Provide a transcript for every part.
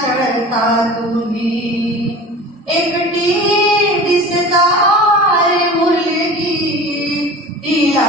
چڑھتا تمہیں ایکٹی دسدار ملگی دیا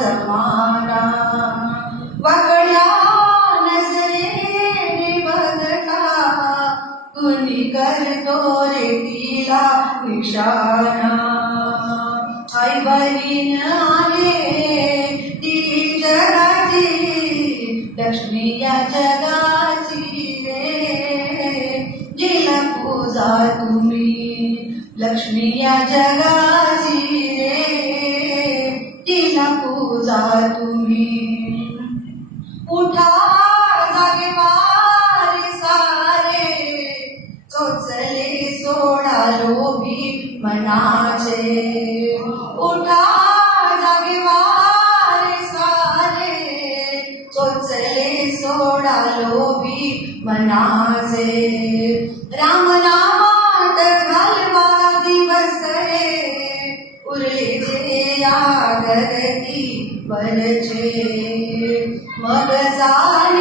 زمانہ وکڑا لکشمیہ جگا جی رے تلا پوزا اٹھا سوڑا لوبھی مناسے اٹھا جاگے پارے سارے رام نام یا کر ساری